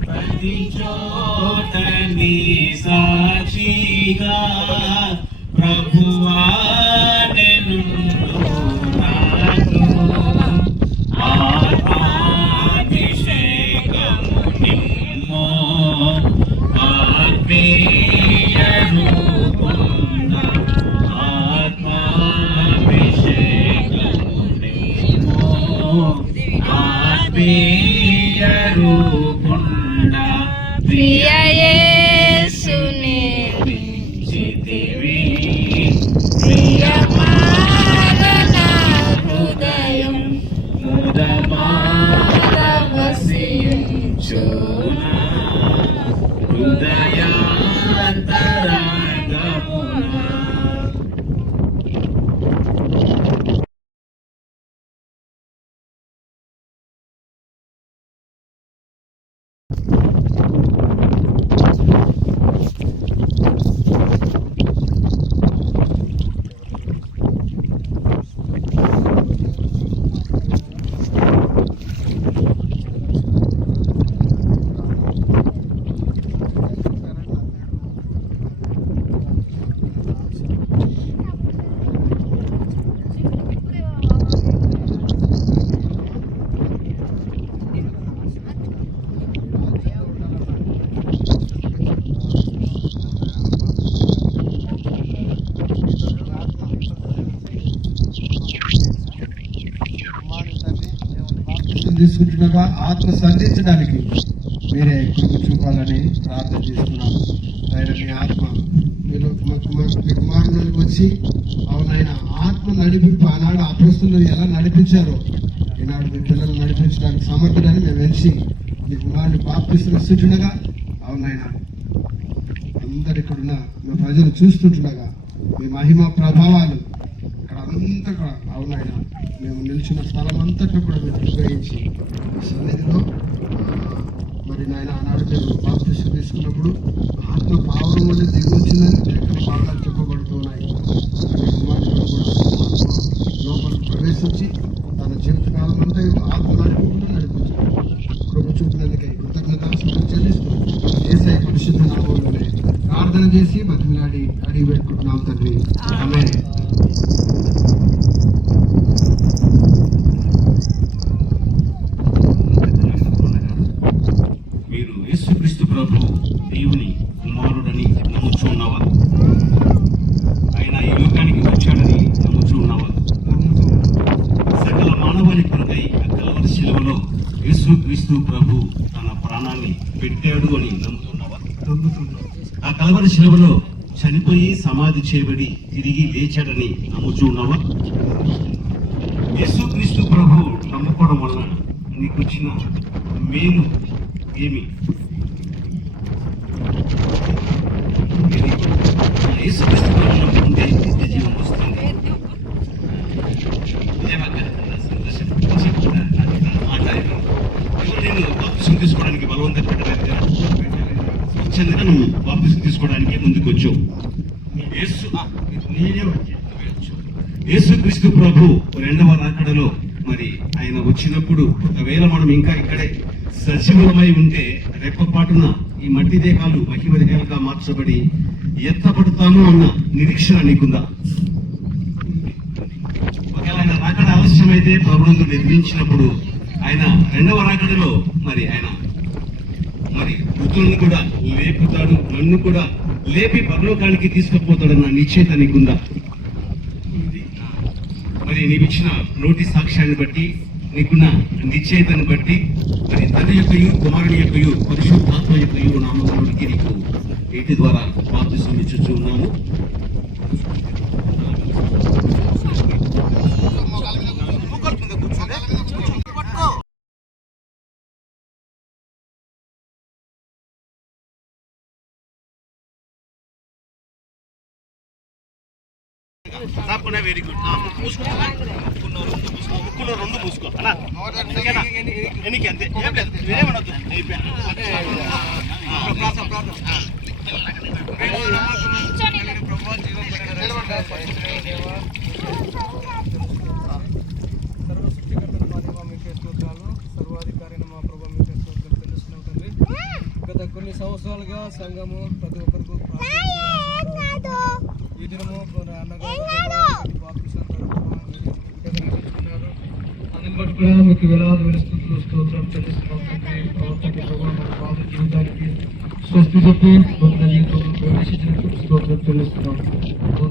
ప్రతి చోట నీ సాక్షిగా ప్రభువా నేనుండు నాతో ఆత్మాభిషేకము నిమ్మో ఆత్మీయ రూపున్న ఆత్మాభిషేకము నిమ్మో ఆత్మీయ రూపున్న ప్రియ యేసునే మించితివి ప్రియమైన నా హృదయం ముదమార వసించునా హృదయాంతరంగమునా. తీసుకుంటున్నాగా ఆత్మ సంధించడానికి మీరే కృప చూపాలని ప్రార్థన చేస్తున్నాను. ఆయన మీ ఆత్మ మీరు మీ కుమారులకు వచ్చి అవునైన ఆత్మ నడిపింపు ఆనాడు అపొస్తలులు ఎలా నడిపించారో ఈనాడు మీ పిల్లలు నడిపించడానికి సమర్థుడని మేము వెలిసి మీ కుమారుని బాప్తిస్తుండగా అవునైనా అందరు ఇక్కడున్న మీ ప్రజలు చూస్తుంటుండగా మీ మహిమ ప్రభావాలు ఇక్కడ అంతా కూడా అవునైనా మేము నిలిచిన స్థలం అంతటా కూడా మీరు ఉపయోగించి సన్నిధిలో మరి నాయన ఆనాడు మీరు బాప్తిసం తీసుకున్నప్పుడు ఆత్మ పావడం వల్ల దిగి వచ్చిందని లేఖన భాగాలు చెప్పబడుతున్నాయి. కుమారుడు కూడా ఆత్మ లోపలికి ప్రవేశించి తన జీవితకాలం అంతా ఆత్మ నడిపకుండా నడిపించారు. కృప చూపినందుకే కృతజ్ఞతాస్తుతులు చెల్లిస్తూ యేసయ్య పరిశుద్ధ నామములోనే ప్రార్థన చేసి బతిమిలాడి అడిగి పెట్టుకుంటున్నాం తండ్రి. ఆమేన్. మీరు యేసుక్రీస్తు ప్రభు దేవుని కుమారుడని నమ్ముచున్నవా? ఆయన ఈ లోకానికి వచ్చాడని నమ్ముచున్నవా? సకల మానవాళి కొరకై అక్కల యేసుక్రీస్తు ప్రభు తన ప్రాణాన్ని పెట్టాడు అని నమ్ముతున్నావా? నమ్ముతున్నాను. ఆ కలవరి శిలువలో చనిపోయి సమాధి చేయబడి తిరిగి లేచాడని నమ్ముచున్నావా? యేసుక్రీస్తు ప్రభు నమ్ముకోవడం వల్ల నీకు వచ్చిన మేలు ఏమి? యేసుక్రీస్తు ప్రభు నమ్ముకుంటే నిత్య జీవం వస్తుంది. నేను బాప్తిసం తీసుకోవడానికి బలవంతం పెట్టలేదు కదా, స్వచ్ఛందంగా నువ్వు బాప్తిసం తీసుకోవడానికి ముందుకు వచ్చావు. నేనే వచ్చాను. యేసుక్రీస్తు ప్రభు రెండవ రాకడలో మరి ఆయన వచ్చినప్పుడు ఒకవేళ మనం ఇంకా ఇక్కడే సజీవులమై ఉంటే రెప్పపాటున ఈ మట్టి దేహాలు మహిమ దేహాలుగా మార్చబడి ఎత్తపడతాము అన్న నిరీక్షణ నీకుందా? ఒకవేళ ఆయన రాకడ ఆలస్యమైతే ప్రభువును ఎదిరించినప్పుడు ఆయన రెండవ రాకడలో మరి ఆయన మరి మృతులను కూడా లేపుతాడు, నన్ను కూడా లేపి పరలోకానికి తీసుకుపోతాడన్న నిశ్చయిత నీకుందా? మరి నీవిచ్చిన నోటి సాక్ష్యాన్ని బట్టి నీకున్న నిశ్చయితను బట్టి మరి తండ్రి యొక్కయు కుమారుని యొక్కయు పరిశుద్ధాత్మ యొక్కయు నామములోనికి నీకు వీటి ద్వారా బాప్తిసం ఇచ్చుచూ ఉన్నాము. తప్పకుండా వెరీ గుడ్. ముక్కులో రెండు మూసుకో అన్నా, ఎన్నికి అంతే ఏం లేదు, వేరేమనొద్దు సర్వాధికారైన మా ప్రభావ మీకే స్తోత్రాలు తెలుస్తున్నాం తండ్రి. గత కొన్ని సంవత్సరాలుగా సంఘము ప్రతి ఒక్కరికి ఈ దినము అందుని బట్టి కూడా మీకు వేలాది స్థుతులు స్తోత్రం చెల్లిస్తున్నాం తండ్రి. ప్రవర్తకి ప్రభావ మన పాత జీవితానికి స్వస్తి చెప్పి నూతన జీవితంలో ప్రవేశించినప్పుడు స్తోత్రం చెల్లిస్తున్నాం.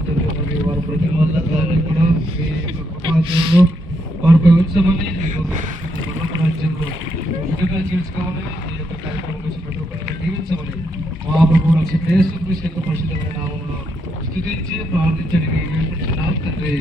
తండ్రి మరి వారి ప్రతి మందిరాన్ని కూడా మీ యొక్క కృపాచరణలో వారిపై ఉంచమని రాజ్యంలో విధంగా చేర్చుకోమని ఈ యొక్క కార్యక్రమం కోసం ప్రతి ఒక్కరిని దీవించమని మా ప్రభువు రక్షిత యేసుక్రీస్తు యొక్క పరిశుద్ధమైన నామములో స్తుతించి ప్రార్థించడానికి తండ్రి.